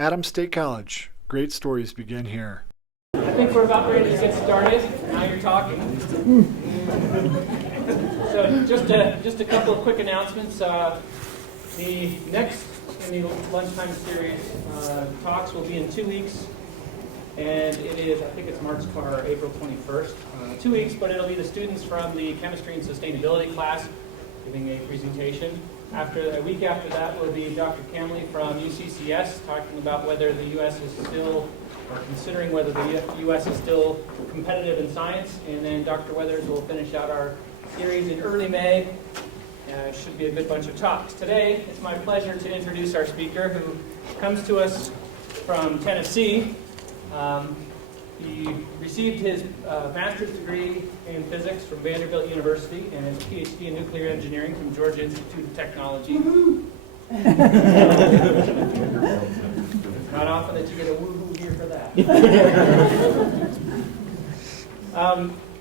Adams State College. Great stories begin here. I think we're about ready to get started. Now you're talking. So just a couple of quick announcements. The next in the Lunchtime series talks will be in 2 weeks. And it is, I think it's March or April 21st. 2 weeks, but it'll be the students from the Chemistry and Sustainability class giving a presentation. A week after that will be Dr. Camley from UCCS talking about whether the U.S. is still, or considering whether the U.S. is still competitive in science. And then Dr. Weathers will finish out our series in early May. Should be a good bunch of talks. Today, it's my pleasure to introduce our speaker who comes to us from Tennessee. He received his master's degree in physics from Vanderbilt University and his PhD in nuclear engineering from Georgia Institute of Technology. It's not often that you get a woohoo here for that.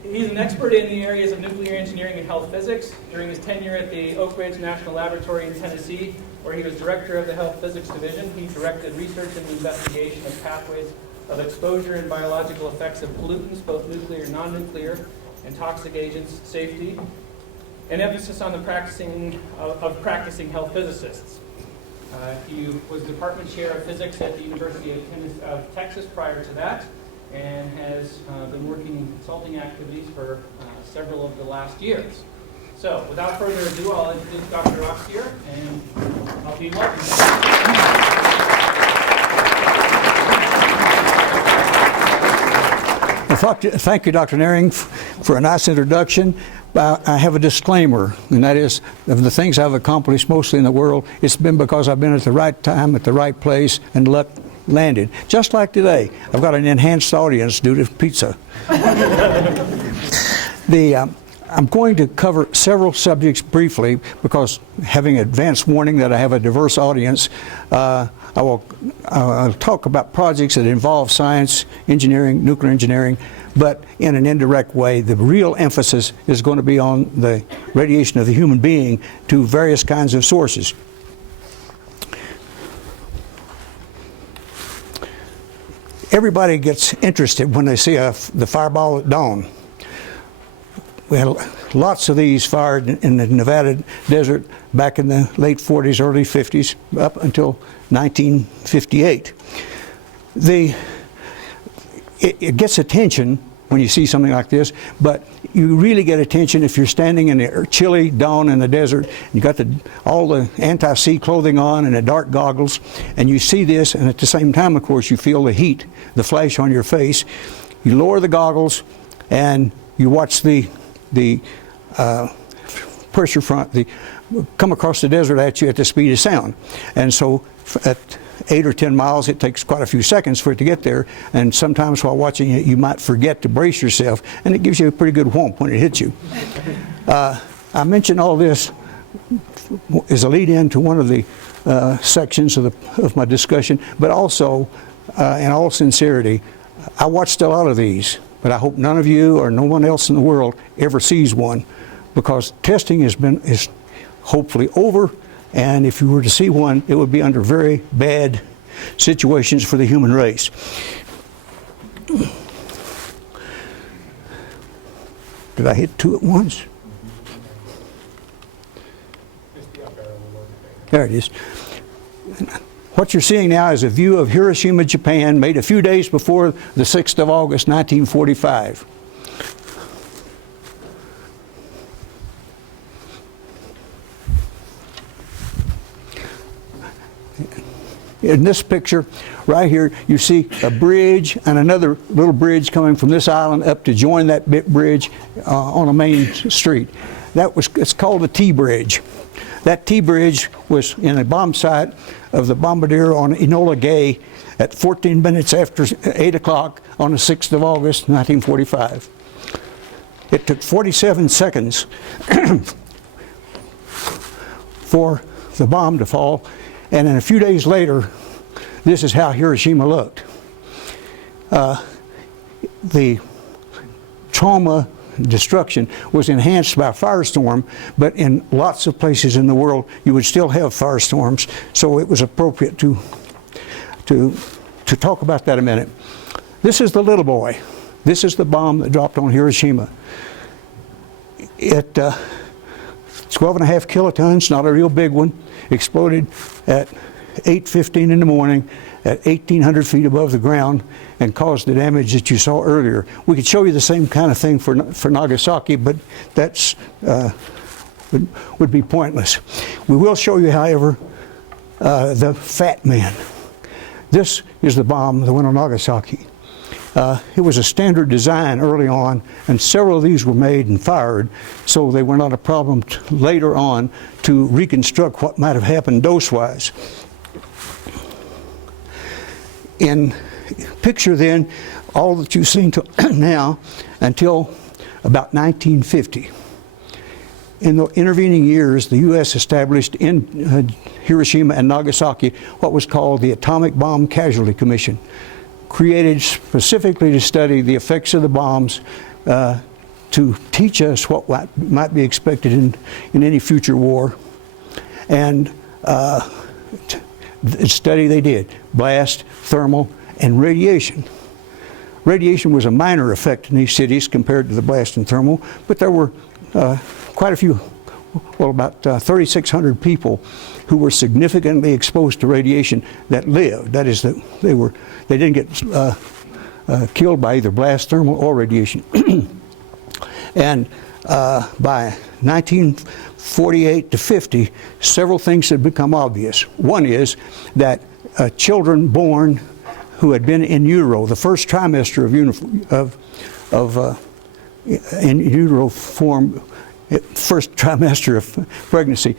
He's an expert in the areas of nuclear engineering and health physics. During his tenure at the Oak Ridge National Laboratory in Tennessee, where he was director of the Health Physics Division, he directed research and investigation of pathways of exposure and biological effects of pollutants, both nuclear and non-nuclear, and toxic agents, safety, and emphasis on the practicing health physicists. He was department chair of physics at the University of Texas prior to that, and has been working in consulting activities for several of the last years. So, without further ado, I'll introduce Dr. Auxier, and I'll be welcome. Well, thank you, Dr. Naring, for a nice introduction. I have a disclaimer, and that is, of the things I've accomplished mostly in the world, it's been because I've been at the right time, at the right place, and luck landed. Just like today, I've got an enhanced audience due to pizza. I'm going to cover several subjects briefly because, having advance warning that I have a diverse audience, I'll talk about projects that involve science, engineering, nuclear engineering, but in an indirect way. The real emphasis is going to be on the radiation of the human being to various kinds of sources. Everybody gets interested when they see the fireball at dawn. We had lots of these fired in the Nevada desert back in the late 40s, early 50s, up until 1958. It gets attention when you see something like this, but you really get attention if you're standing in the chilly dawn in the desert, you got all the anti-sea clothing on and the dark goggles, and you see this, and at the same time, of course, you feel the heat, the flash on your face. You lower the goggles, and you watch the pressure front come across the desert at you at the speed of sound. And so at 8 or 10 miles, it takes quite a few seconds for it to get there, and sometimes while watching it, you might forget to brace yourself, and it gives you a pretty good whomp when it hits you. I mention all this as a lead-in to one of the sections of my discussion, but also, in all sincerity, I watched a lot of these, but I hope none of you or no one else in the world ever sees one, because testing is hopefully over, and if you were to see one, it would be under very bad situations for the human race. Did I hit two at once? There it is. What you're seeing now is a view of Hiroshima, Japan, made a few days before the 6th of August, 1945. In this picture right here, you see a bridge and another little bridge coming from this island up to join that bridge on a main street. It's called the T-Bridge. That T-Bridge was in a bomb site of the bombardier on Enola Gay at 14 minutes after 8 o'clock on the 6th of August, 1945. It took 47 seconds for the bomb to fall, and then a few days later, this is how Hiroshima looked. The trauma destruction was enhanced by firestorm, but in lots of places in the world you would still have firestorms, so it was appropriate to to talk about that a minute. This is the little boy. This is the bomb that dropped on Hiroshima. It 12.5 kilotons, not a real big one, exploded at 8:15 in the morning at 1,800 feet above the ground and caused the damage that you saw earlier. We could show you the same kind of thing for Nagasaki, but that's would be pointless. We will show you, however, the Fat Man. This is the bomb that went on Nagasaki. It was a standard design early on, and several of these were made and fired, so they were not a problem later on to reconstruct what might have happened dose-wise. In picture then all that you've seen now until about 1950. In the intervening years, the U.S. established in Hiroshima and Nagasaki what was called the Atomic Bomb Casualty Commission, created specifically to study the effects of the bombs, to teach us what might be expected in any future war. And the study they did, blast, thermal, and radiation. Radiation was a minor effect in these cities compared to the blast and thermal, but there were quite a few, well, about 3,600 people who were significantly exposed to radiation that lived. That is, that they didn't get killed by either blast, thermal, or radiation. And by 1948 to 50, several things had become obvious. One is that children born who had been in utero, the first trimester in utero form, first trimester of pregnancy,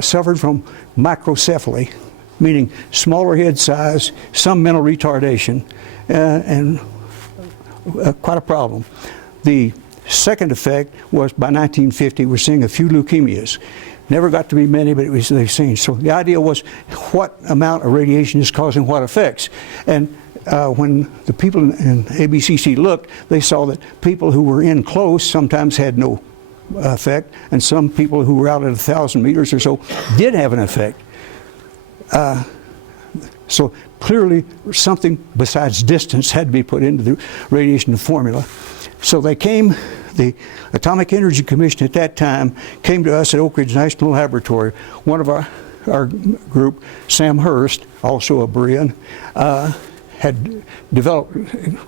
suffered from microcephaly, meaning smaller head size, some mental retardation, and quite a problem. The second effect was by 1950 we're seeing a few leukemias. Never got to be many, but they've seen. So the idea was what amount of radiation is causing what effects. And when the people in ABCC looked, they saw that people who were in close sometimes had no effect, and some people who were out at 1,000 meters or so did have an effect. So clearly something besides distance had to be put into the radiation formula. So they came, the Atomic Energy Commission at that time came to us at Oak Ridge National Laboratory. One of our group, Sam Hurst, also a Berean, had developed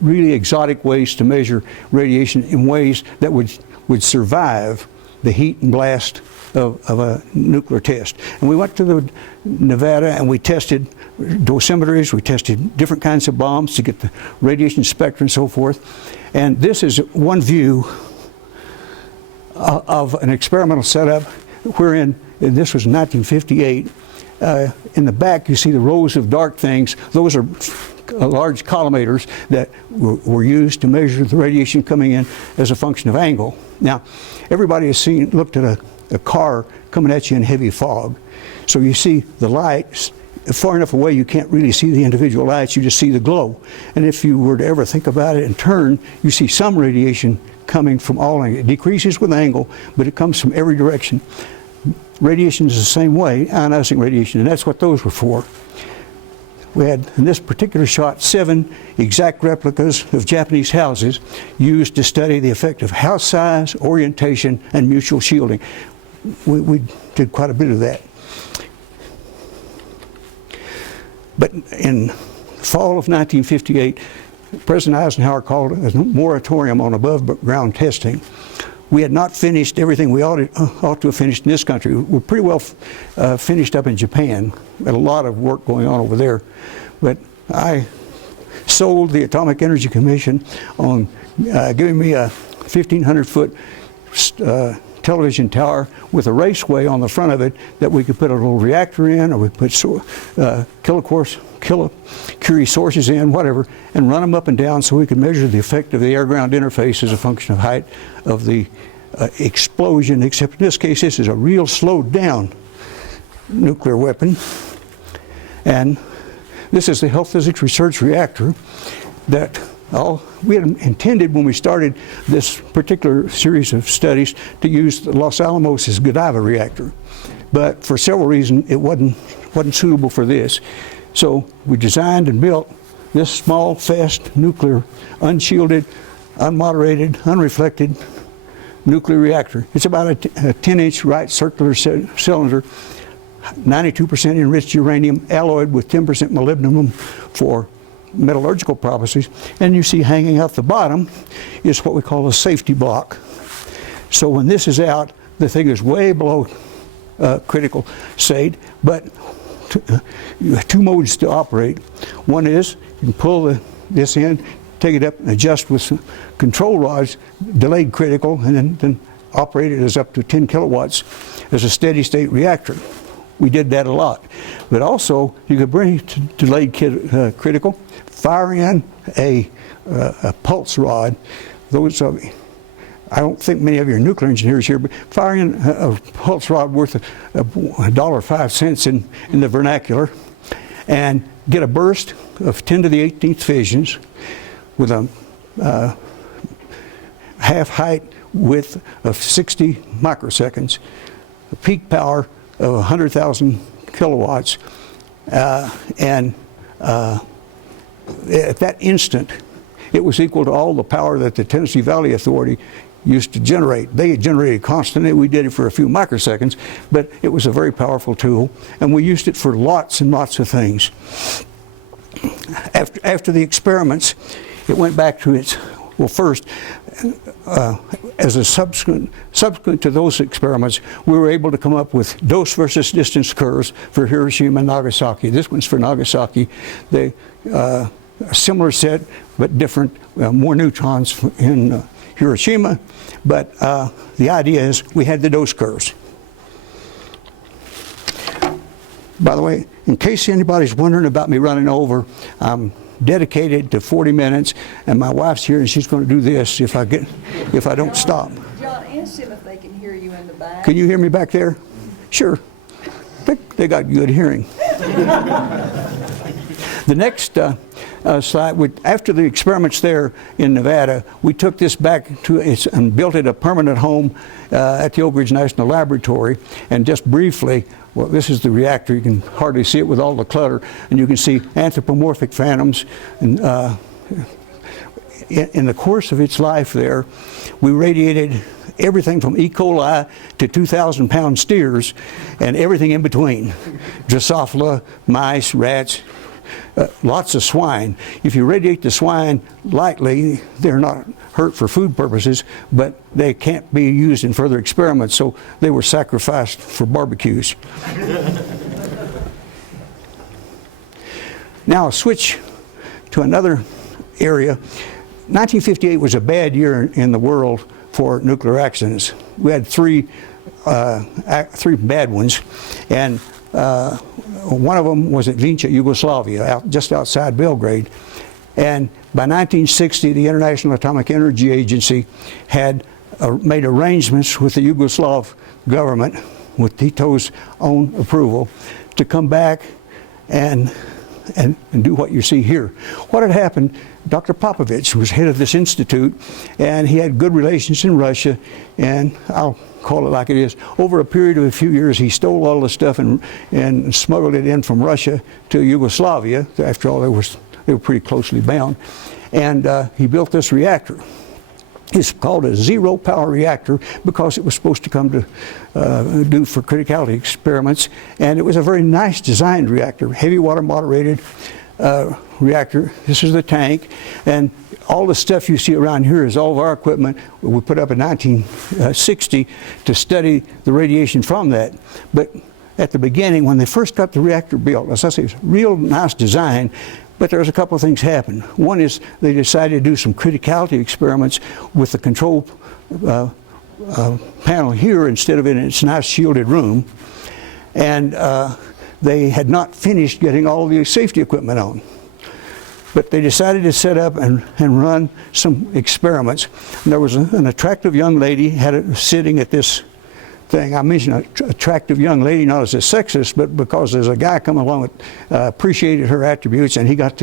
really exotic ways to measure radiation in ways that would survive the heat and blast of a nuclear test. And we went to Nevada and we tested dosimeters, we tested different kinds of bombs to get the radiation spectrum and so forth. And this is one view of an experimental setup wherein, and this was in 1958, in the back you see the rows of dark things. Those are large collimators that were used to measure the radiation coming in as a function of angle. Now, everybody has looked at a car coming at you in heavy fog. So you see the lights far enough away you can't really see the individual lights, you just see the glow. And if you were to ever think about it and turn, you see some radiation coming from all angles. It decreases with angle, but it comes from every direction. Radiation is the same way, ionizing radiation, and that's what those were for. We had, in this particular shot, 7 exact replicas of Japanese houses used to study the effect of house size, orientation, and mutual shielding. We did quite a bit of that. But in the fall of 1958, President Eisenhower called a moratorium on above-ground testing. We had not finished everything we ought to have finished in this country. We're pretty well finished up in Japan. We had a lot of work going on over there. But I sold the Atomic Energy Commission on giving me a 1,500-foot television tower with a raceway on the front of it that we could put a little reactor in, or we put kilocurie sources in, whatever, and run them up and down so we could measure the effect of the air-ground interface as a function of height of the explosion, except in this case this is a real slowed down nuclear weapon. And this is the Health Physics Research Reactor that we had intended when we started this particular series of studies to use the Los Alamos' Godiva reactor. But for several reasons it wasn't suitable for this. So we designed and built this small, fast, nuclear, unshielded, unmoderated, unreflected nuclear reactor. It's about a 10-inch right circular cylinder, 92% enriched uranium, alloyed with 10% molybdenum for metallurgical purposes. And you see hanging out the bottom is what we call a safety block. So when this is out, the thing is way below critical state, but you have two modes to operate. One is you can pull this in, take it up and adjust with some control rods, delayed critical, and then operate it as up to 10 kilowatts as a steady state reactor. We did that a lot. But also, you could bring it to delayed critical, fire in a pulse rod. Those of I don't think many of you are nuclear engineers here, but fire in a pulse rod worth $1.05 in the vernacular, and get a burst of 10 to the 18th fissions with a half height width of 60 microseconds, a peak power of 100,000 kilowatts, and at that instant, it was equal to all the power that the Tennessee Valley Authority used to generate. They generated constantly. We did it for a few microseconds, but it was a very powerful tool, and we used it for lots and lots of things. After the experiments, it went back to its, well, first, as a subsequent to those experiments, we were able to come up with dose versus distance curves for Hiroshima and Nagasaki. This one's for Nagasaki. They a similar set, but different, more neutrons in Hiroshima, but the idea is we had the dose curves. By the way, in case anybody's wondering about me running over, I'm dedicated to 40 minutes, and my wife's here, and she's going to do this if I don't stop. John, ask them if they can hear you in the back. Can you hear me back there? Sure. They got good hearing. The next slide, after the experiments there in Nevada, we took this back to and built it a permanent home at the Oak Ridge National Laboratory. And just briefly, well, this is the reactor. You can hardly see it with all the clutter, and you can see anthropomorphic phantoms. And in the course of its life there, we radiated everything from E. coli to 2,000-pound steers and everything in between. Drosophila, mice, rats, lots of swine. If you radiate the swine lightly, they're not hurt for food purposes, but they can't be used in further experiments, so they were sacrificed for barbecues. Now, I'll switch to another area. 1958 was a bad year in the world for nuclear accidents. We had three bad ones, and one of them was at Vinca, Yugoslavia, just outside Belgrade. And by 1960, the International Atomic Energy Agency had made arrangements with the Yugoslav government, with Tito's own approval, to come back and do what you see here. What had happened, Dr. Popovich was head of this institute, and he had good relations in Russia, and I'll call it like it is. Over a period of a few years, he stole all the stuff and smuggled it in from Russia to Yugoslavia. After all, they were pretty closely bound. And he built this reactor. It's called a zero power reactor because it was supposed to come to do for criticality experiments. And it was a very nice designed reactor, heavy water moderated reactor. This is the tank. And all the stuff you see around here is all of our equipment we put up in 1960 to study the radiation from that. But at the beginning, when they first got the reactor built, as I say, it's a real nice design, but there's a couple of things happened. One is they decided to do some criticality experiments with the control panel here instead of in its nice shielded room. And they had not finished getting all the safety equipment on. But they decided to set up and run some experiments. And there was an attractive young lady sitting at this thing. I mention an attractive young lady not as a sexist, but because there's a guy come along that appreciated her attributes, and he got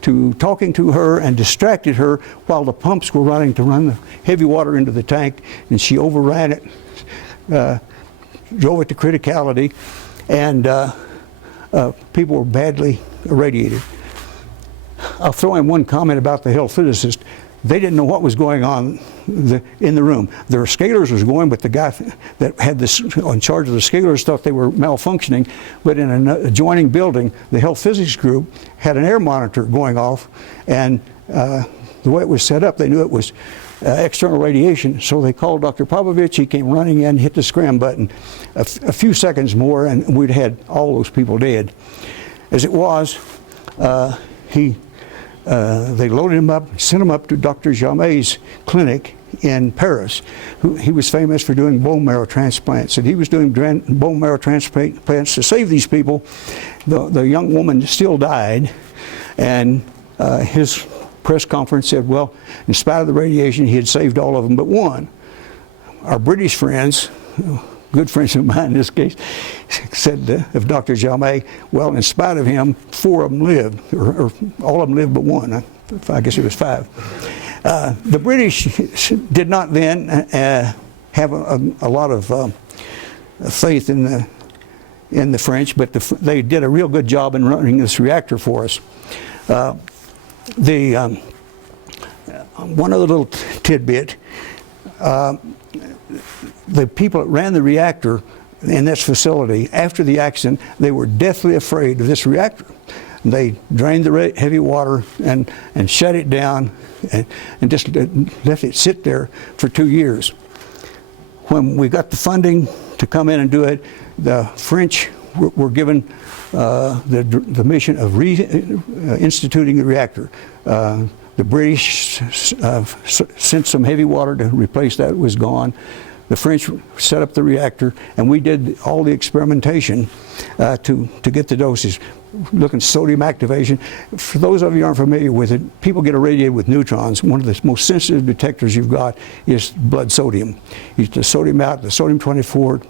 to talking to her and distracted her while the pumps were running to run the heavy water into the tank, and she overran it, drove it to criticality, and people were badly irradiated. I'll throw in one comment about the health physicist. They didn't know what was going on in the room. Their scalers was going, but the guy that had this in charge of the scalers thought they were malfunctioning. But in an adjoining building, the health physics group had an air monitor going off, and the way it was set up, they knew it was external radiation. So they called Dr. Popovich. He came running in, hit the scram button. A few seconds more, and we'd had all those people dead. As it was, they loaded him up, sent him up to Dr. Jamet's clinic in Paris. He was famous for doing bone marrow transplants, and he was doing bone marrow transplants to save these people. The young woman still died, and his press conference said, well, in spite of the radiation, he had saved all of them but one. Our British friends, good friends of mine in this case, said of Dr. Jamet, well, in spite of him, 4 of them lived, or all of them lived but one. I guess it was 5. The British did not then have a lot of faith in the French, but they did a real good job in running this reactor for us. One other little tidbit. The people that ran the reactor in this facility, after the accident, they were deathly afraid of this reactor. They drained the heavy water and shut it down and just left it sit there for 2 years. When we got the funding to come in and do it, the French were given the mission of instituting the reactor. The British sent some heavy water to replace that. It was gone. The French set up the reactor, and we did all the experimentation to get the doses, looking at sodium activation. For those of you who aren't familiar with it, people get irradiated with neutrons. One of the most sensitive detectors you've got is blood sodium. You get the sodium out, the sodium-24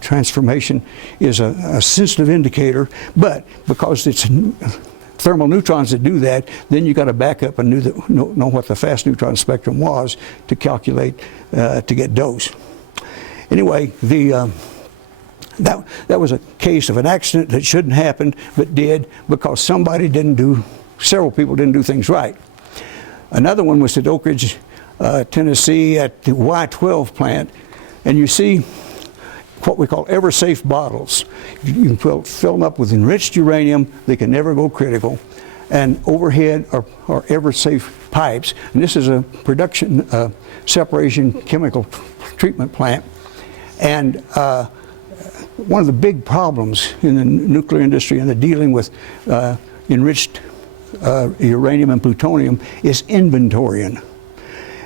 transformation is a sensitive indicator, but because it's thermal neutrons that do that, then you got to back up and know what the fast neutron spectrum was to calculate to get dose. Anyway, that was a case of an accident that shouldn't happen, but did because several people didn't do things right. Another one was at Oak Ridge, Tennessee, at the Y12 plant, and you see what we call ever-safe bottles. You can fill them up with enriched uranium. They can never go critical. And overhead are ever-safe pipes. And this is a production separation chemical treatment plant. And one of the big problems in the nuclear industry and the dealing with enriched uranium and plutonium is inventorying.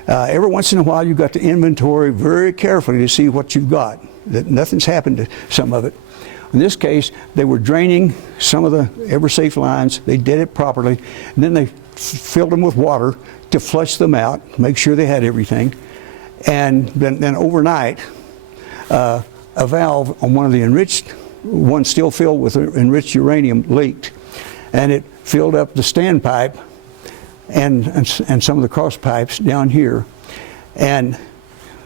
Every once in a while, you've got to inventory very carefully to see what you've got, that nothing's happened to some of it. In this case, they were draining some of the ever-safe lines. They did it properly, and then they filled them with water to flush them out, make sure they had everything. And then overnight, a valve on one of the enriched, one still filled with enriched uranium, leaked, and it filled up the standpipe and some of the cross pipes down here. And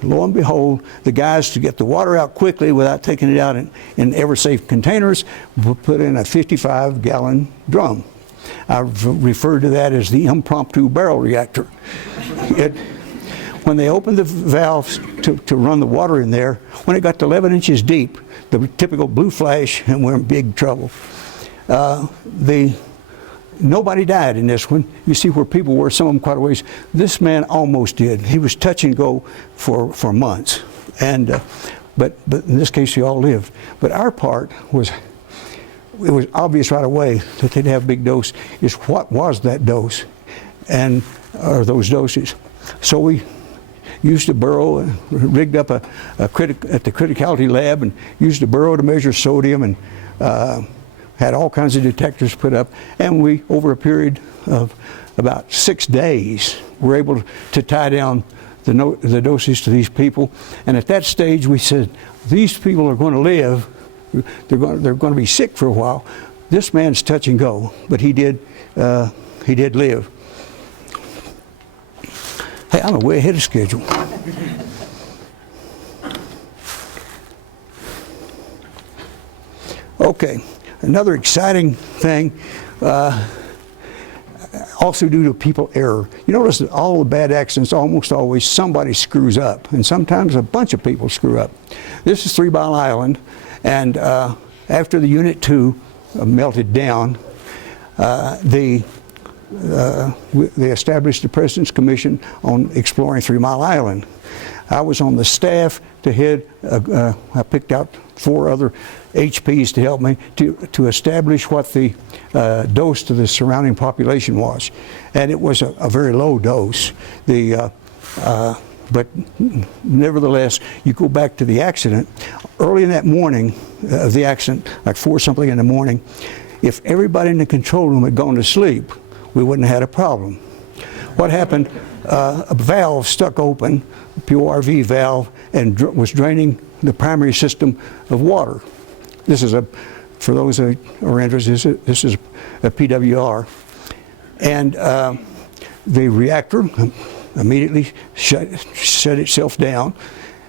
lo and behold, the guys, to get the water out quickly without taking it out in ever-safe containers, put in a 55-gallon drum. I've referred to that as the impromptu barrel reactor. When they opened the valves to run the water in there, when it got to 11 inches deep, the typical blue flash, and we're in big trouble. Nobody died in this one. You see where people were, some of them quite a ways. This man almost did. He was touch and go for months. And but in this case, he all lived. But our part was, it was obvious right away that they'd have big dose, is what was that dose, or those doses. So we used a burro, rigged up at the criticality lab, and used a burro to measure sodium, and had all kinds of detectors put up, and we, over a period of about 6 days, were able to tie down the doses to these people. And at that stage, we said, these people are going to live. They're going to be sick for a while. This man's touch and go, but he did live. Hey, I'm way ahead of schedule. Okay. Another exciting thing, also due to people error. You notice that all the bad accidents, almost always somebody screws up, and sometimes a bunch of people screw up. This is 3 Mile Island, and after the Unit 2 melted down, they established the President's Commission on Exploring 3 Mile Island. I was on the staff to head, I picked out 4 other HPs to help me to establish what the dose to the surrounding population was. And it was a very low dose. But nevertheless, you go back to the accident. Early in that morning of the accident, like 4 something in the morning, if everybody in the control room had gone to sleep, we wouldn't have had a problem. What happened, a valve stuck open, PORV valve, and was draining the primary system of water. This is for those that are interested, this is a PWR. And the reactor immediately shut itself down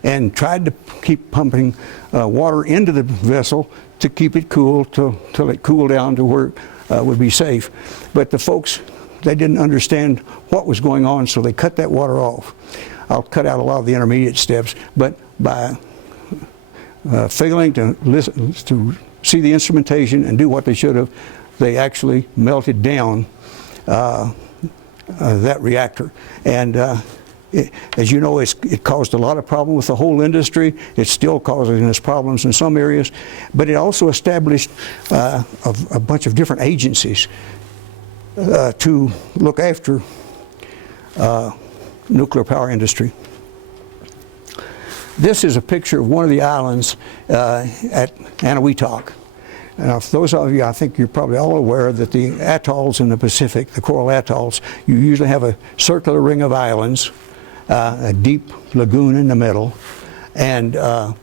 and tried to keep pumping water into the vessel to keep it cool till it cooled down to where it would be safe. But the folks, they didn't understand what was going on, so they cut that water off. I'll cut out a lot of the intermediate steps, but by failing to listen, to see the instrumentation and do what they should have, they actually melted down that reactor. And as you know, it caused a lot of problems with the whole industry. It's still causing us problems in some areas, but it also established a bunch of different agencies to look after nuclear power industry. This is a picture of one of the islands at Anahuac. Now, for those of you, I think you're probably all aware that the atolls in the Pacific, the coral atolls, you usually have a circular ring of islands, a deep lagoon in the middle, and a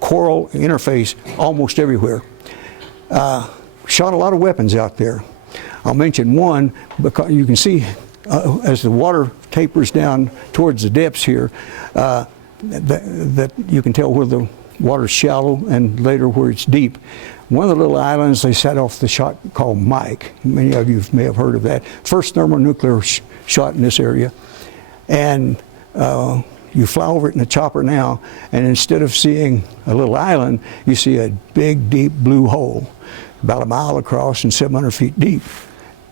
coral interface almost everywhere. Shot a lot of weapons out there. I'll mention one because you can see as the water tapers down towards the depths here, that you can tell where the water's shallow and later where it's deep. One of the little islands they set off the shot called Mike. Many of you may have heard of that. First thermonuclear shot in this area. And you fly over it in a chopper now, and instead of seeing a little island, you see a big, deep blue hole, about 1 mile across and 700 feet deep.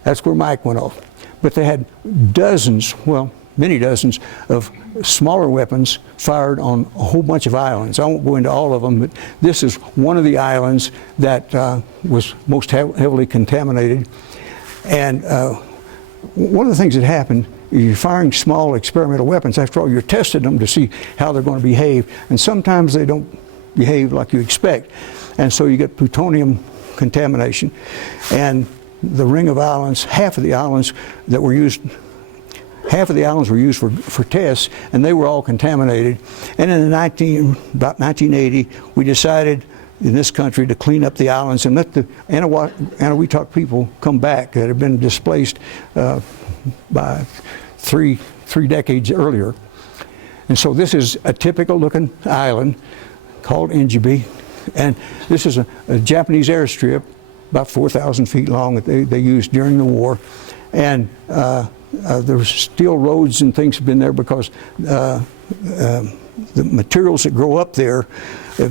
That's where Mike went off. But they had dozens, well, many dozens of smaller weapons fired on a whole bunch of islands. I won't go into all of them, but this is one of the islands that was most heavily contaminated. And one of the things that happened, you're firing small experimental weapons. After all, you're testing them to see how they're going to behave, and sometimes they don't behave like you expect. And so you get plutonium contamination. And the ring of islands, half of the islands were used for tests, and they were all contaminated. And in about 1980, we decided in this country to clean up the islands and let the Anahuac people come back that had been displaced by three decades earlier. And so this is a typical looking island called Injibi, and this is a Japanese airstrip about 4,000 feet long that they used during the war. And there's still roads and things have been there because the materials that grow up there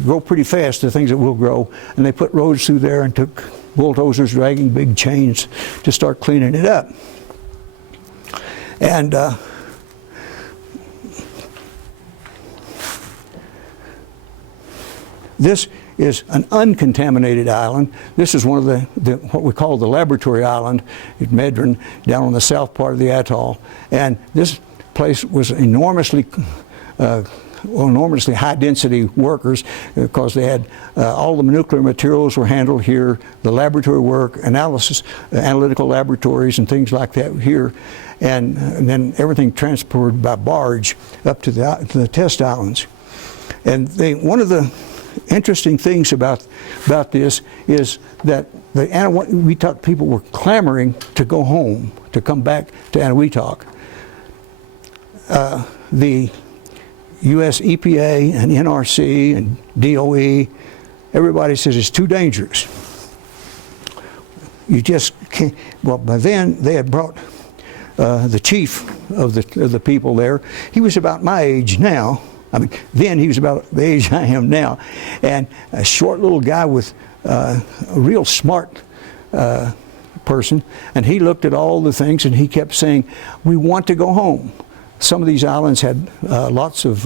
grow pretty fast, the things that will grow, and they put roads through there and took bulldozers dragging big chains to start cleaning it up. And this is an uncontaminated island. This is one of the what we call the laboratory island at Medrin, down on the south part of the atoll. And this place was enormously high density workers because they had all the nuclear materials were handled here, the laboratory work, analytical laboratories and things like that here, and then everything transported by barge up to the test islands. And one of the interesting things about this is that the Anahuac people were clamoring to go home, to come back to Anahuac. The U.S. EPA and NRC and DOE everybody says it's too dangerous. You just can't. Well, by then they had brought the chief of the people there. He was about my age now. I mean, then he was about the age I am now, and a short little guy with a real smart person. And he looked at all the things, and he kept saying, "We want to go home." Some of these islands had lots of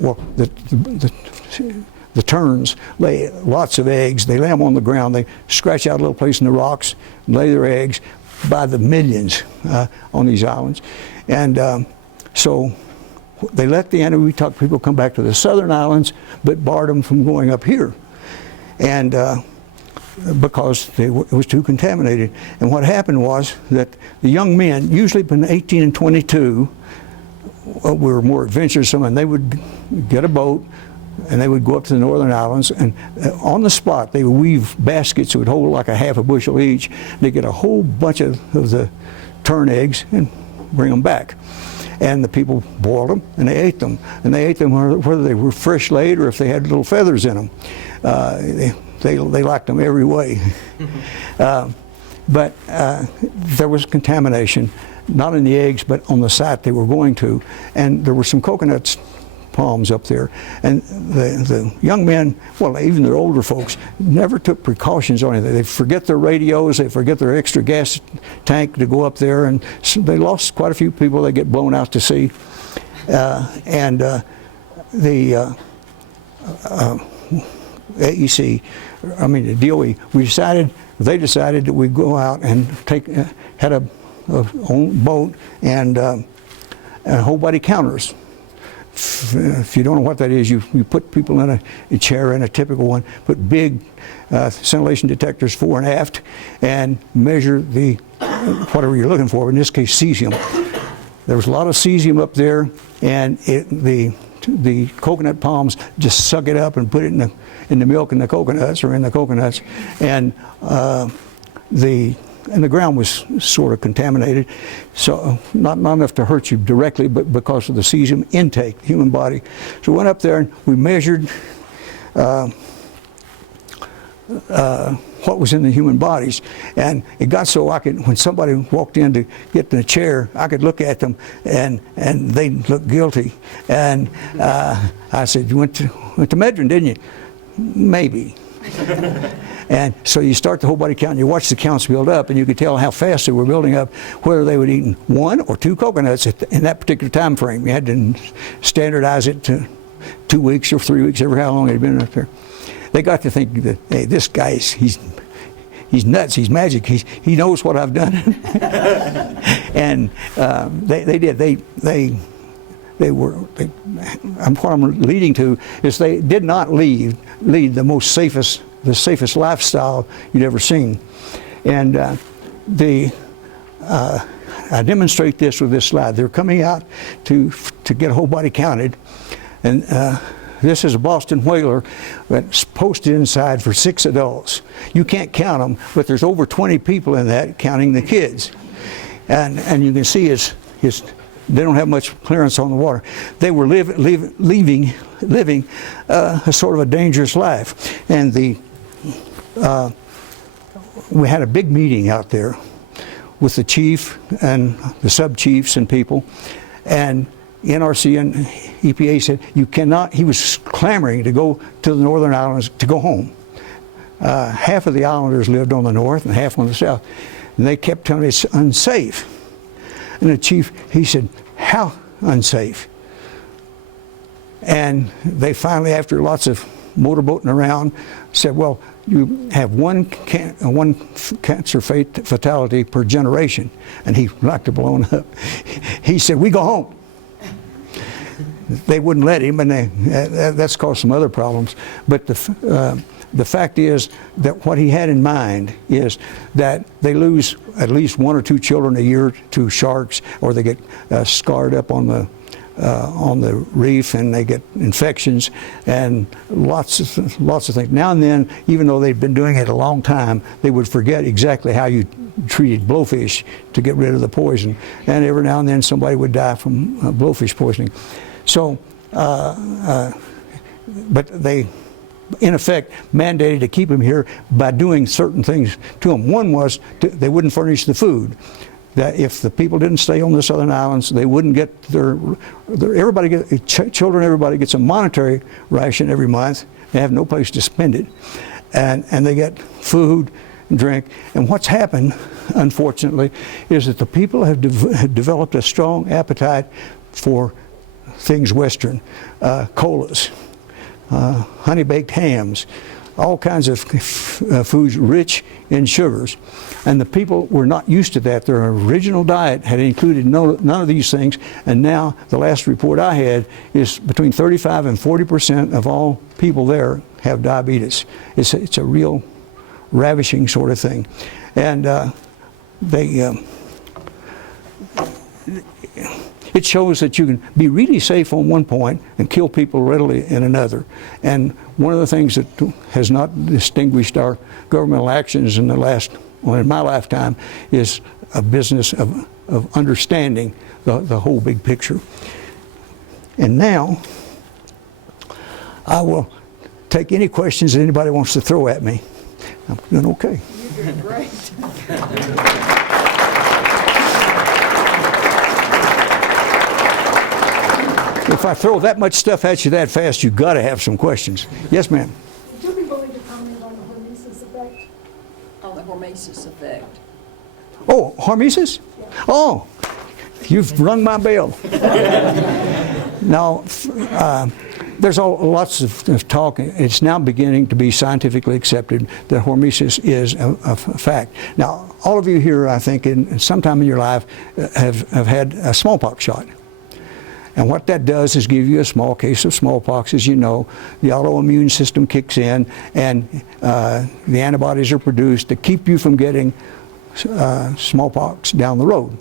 well, the terns lay lots of eggs. They lay them on the ground. They scratch out a little place in the rocks and lay their eggs by the millions on these islands. And so they let the Eniwetok people come back to the southern islands, but barred them from going up here. And because it was too contaminated. And what happened was that the young men, usually between 18 and 22, were more adventuresome, and they would get a boat and they would go up to the northern islands, and on the spot they would weave baskets that would hold like a half a bushel each. They'd get a whole bunch of the tern eggs and bring them back. And the people boiled them and they ate them. And they ate them whether they were fresh laid or if they had little feathers in them. They liked them every way. But there was contamination, not in the eggs, but on the site they were going to. And there were some coconut palms up there. And the young men, well, even the older folks, never took precautions on anything. They forget their radios, they forget their extra gas tank to go up there, and so they lost quite a few people. They get blown out to sea. The AEC, I mean the DOE, they decided that we'd go out and had a own boat and whole body counters. If you don't know what that is, you put people in a chair in a typical one, put big scintillation detectors fore and aft, and measure the whatever you're looking for, in this case cesium. There was a lot of cesium up there, and the coconut palms just suck it up and put it in the milk in the coconuts, or in the coconuts, and the ground was sort of contaminated, so not enough to hurt you directly, but because of the cesium intake, the human body. So we went up there and we measured what was in the human bodies, and it got so when somebody walked in to get in a chair, I could look at them and they'd look guilty. And I said, "You went to Medrin, didn't you?" "Maybe." And so you start the whole body count and you watch the counts build up, and you could tell how fast they were building up, whether they would eat 1 or 2 coconuts in that particular time frame. You had to standardize it to 2 weeks or 3 weeks, ever how long they'd been up there. They got to think that, hey, this guy, he's nuts, he's magic, he knows what I've done. And they did. What I'm leading to is they did not lead the safest lifestyle you'd ever seen. And I demonstrate this with this slide. They're coming out to get a whole body counted, and this is a Boston whaler that's posted inside for 6 adults. You can't count them, but there's over 20 people in that, counting the kids. And you can see they don't have much clearance on the water. They were living a sort of a dangerous life. And we had a big meeting out there with the chief and the sub-chiefs and people. And NRC and EPA said, you cannot, he was clamoring to go to the northern islands, to go home. Half of the islanders lived on the north and half on the south. And they kept telling me it's unsafe. And the chief, he said, "How unsafe?" And they finally, after lots of motorboating around, said, "Well, you have one cancer fatality per generation." And he knocked it blown up. He said, "We go home." They wouldn't let him, and that's caused some other problems. But the fact is that what he had in mind is that they lose at least 1 or 2 children a year to sharks, or they get scarred up on the reef, and they get infections and lots of things. Now and then, even though they've been doing it a long time, they would forget exactly how you treated blowfish to get rid of the poison, and every now and then somebody would die from blowfish poisoning. So but they, in effect, mandated to keep them here by doing certain things to them. One was they wouldn't furnish the food. That if the people didn't stay on the southern islands, they wouldn't get everybody gets a monetary ration every month. They have no place to spend it, and they get food and drink. And what's happened, unfortunately, is that the people have developed a strong appetite for things Western, colas, honey-baked hams, all kinds of foods rich in sugars. And the people were not used to that. Their original diet had included none of these things, and now the last report I had is between 35 and 40% of all people there have diabetes. It's a real ravishing sort of thing. And it shows that you can be really safe on one point and kill people readily in another. And one of the things that has not distinguished our governmental actions in in my lifetime is a business of understanding the whole big picture. And now, I will take any questions that anybody wants to throw at me. I'm doing okay. You're doing great. If I throw that much stuff at you that fast, you've got to have some questions. Yes, ma'am. Would you be willing to comment on the Hormesis effect? On the Hormesis effect. Oh, Hormesis? Oh, you've rung my bell. Now, there's lots of talk. It's now beginning to be scientifically accepted that Hormesis is a fact. Now, all of you here, I think, in sometime in your life, have had a smallpox shot. And what that does is give you a small case of smallpox. As you know, the autoimmune system kicks in, and the antibodies are produced to keep you from getting smallpox down the road.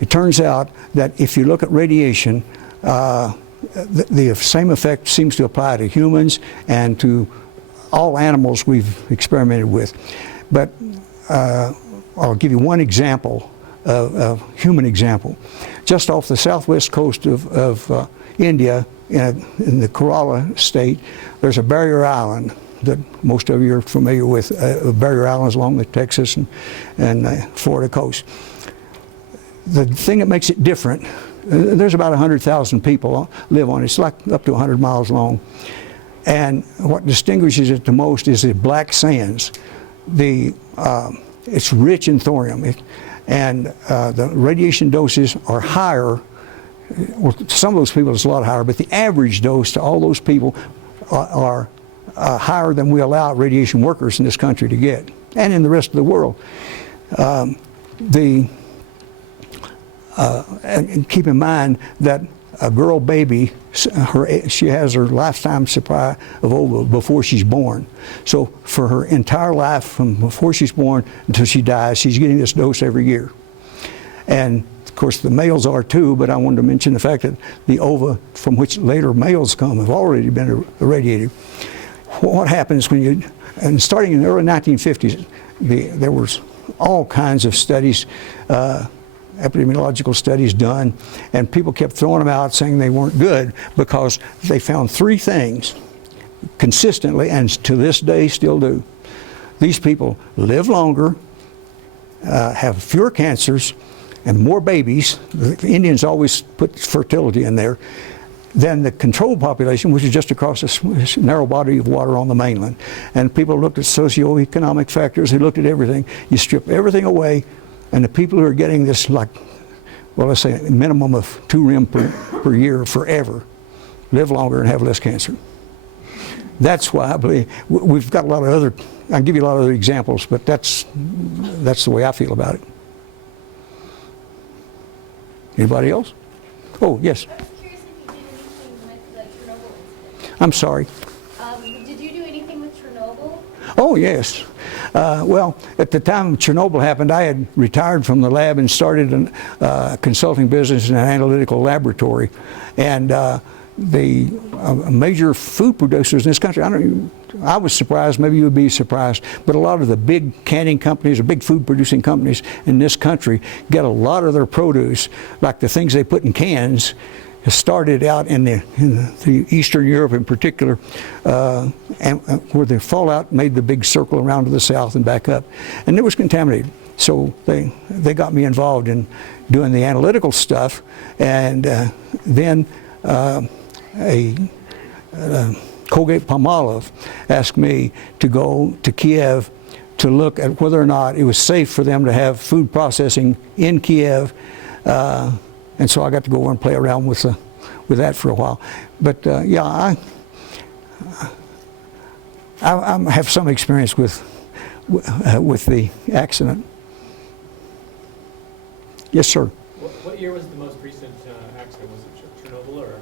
It turns out that if you look at radiation, the same effect seems to apply to humans and to all animals we've experimented with. But I'll give you one example, a human example. Just off the southwest coast of India, in the Kerala state, there's a barrier island that most of you are familiar with. Barrier islands along the Texas and Florida coast. The thing that makes it different, there's about 100,000 people live on it. It's like up to 100 miles long. And what distinguishes it the most is the black sands. It's rich in thorium. And the radiation doses are higher. Well, some of those people it's a lot higher, but the average dose to all those people are higher than we allow radiation workers in this country to get, and in the rest of the world. And keep in mind that a girl baby, she has her lifetime supply of ova before she's born. So for her entire life, from before she's born until she dies, she's getting this dose every year. And of course the males are too, but I wanted to mention the fact that the ova from which later males come have already been irradiated. What happens when you, and starting in the early 1950s, there was all kinds of studies, epidemiological studies done, and people kept throwing them out saying they weren't good because they found three things consistently, and to this day still do. These people live longer, have fewer cancers, and more babies. The Indians always put fertility in there, than the control population, which is just across this narrow body of water on the mainland. And people looked at socioeconomic factors, they looked at everything. You strip everything away, and the people who are getting this, like, well, let's say a minimum of 2 rem per year forever, live longer and have less cancer. That's why I believe we've got a lot of other, I'll give you a lot of other examples, but that's the way I feel about it. Anybody else? Oh, yes. I was curious if you did anything with the Chernobyl incident. I'm sorry. Did you do anything with Chernobyl? Oh, yes. Well, at the time Chernobyl happened, I had retired from the lab and started a consulting business in an analytical laboratory. And the major food producers in this country, I was surprised, maybe you would be surprised, but a lot of the big canning companies or big food producing companies in this country get a lot of their produce, like the things they put in cans, started out in the Eastern Europe in particular, and where the fallout made the big circle around to the south and back up, and it was contaminated. So they got me involved in doing the analytical stuff, and then Colgate-Palmolive asked me to go to Kiev to look at whether or not it was safe for them to have food processing in Kiev, and so I got to go over and play around with that for a while. But yeah, I have some experience with the accident. Yes, sir. What year was the most recent accident? Was it Chernobyl, or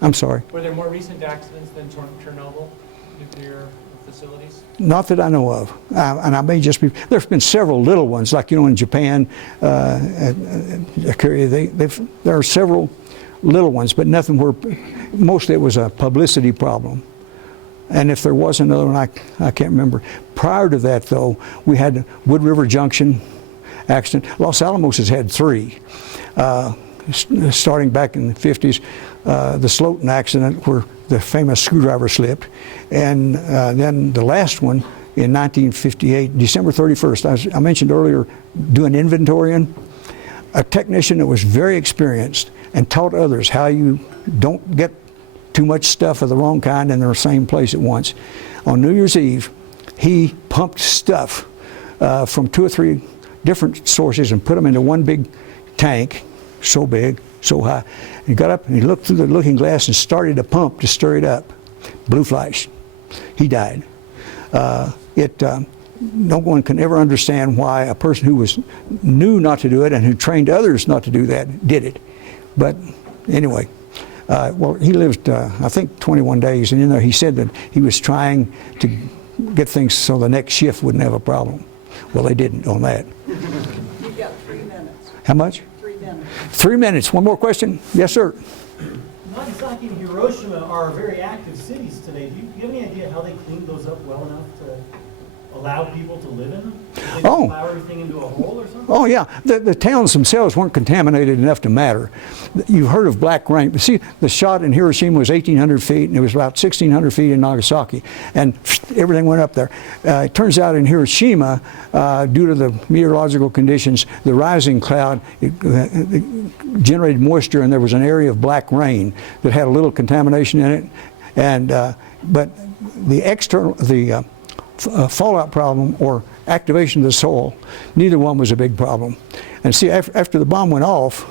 I'm sorry. were there more recent accidents than Chernobyl nuclear facilities? Not that I know of, and I may just be. There's been several little ones, like in Japan, Korea. There are several little ones, but nothing where. Mostly it was a publicity problem, and if there was another one, I can't remember. Prior to that, though, we had Wood River Junction accident. Los Alamos has had 3. Starting back in the 50s, the Slotin accident where the famous screwdriver slipped, and then the last one in 1958, December 31st. I mentioned earlier doing inventorying. A technician that was very experienced and taught others how you don't get too much stuff of the wrong kind in the same place at once. On New Year's Eve, he pumped stuff from 2 or 3 different sources and put them into one big tank, so big, so high. He got up and he looked through the looking glass and started a pump to stir it up. Blue flash. He died. No one can ever understand why a person who knew not to do it and who trained others not to do that did it. But anyway, well, he lived, I think, 21 days, and in there he said that he was trying to get things so the next shift wouldn't have a problem. Well, they didn't on that. You've got 3 minutes. How much? 3 minutes. 3 minutes. One more question? Yes, sir. Nagasaki and Hiroshima are very active cities today. Do you have any idea how they cleaned those up well enough to allow people to live in them? Did they just plow everything into a hole or something? Oh, yeah. The towns themselves weren't contaminated enough to matter. You've heard of black rain. See, the shot in Hiroshima was 1,800 feet, and it was about 1,600 feet in Nagasaki, and everything went up there. It turns out in Hiroshima, due to the meteorological conditions, the rising cloud it generated moisture, and there was an area of black rain that had a little contamination in it. And but the fallout problem or activation of the soil, neither one was a big problem. And see, after the bomb went off,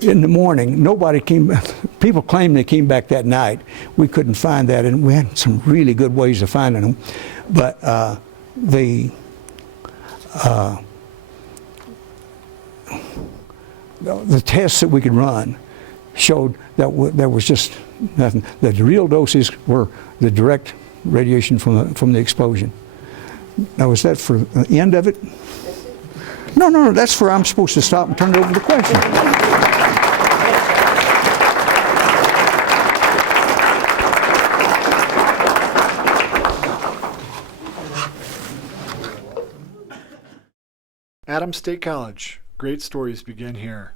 in the morning, nobody came. People claimed they came back that night. We couldn't find that, and we had some really good ways of finding them. But the tests that we could run showed that there was just nothing. The real doses were the direct radiation from the explosion. Now, was that for the end of it? No, that's where I'm supposed to stop and turn it over to questions. Adams State College. Great stories begin here.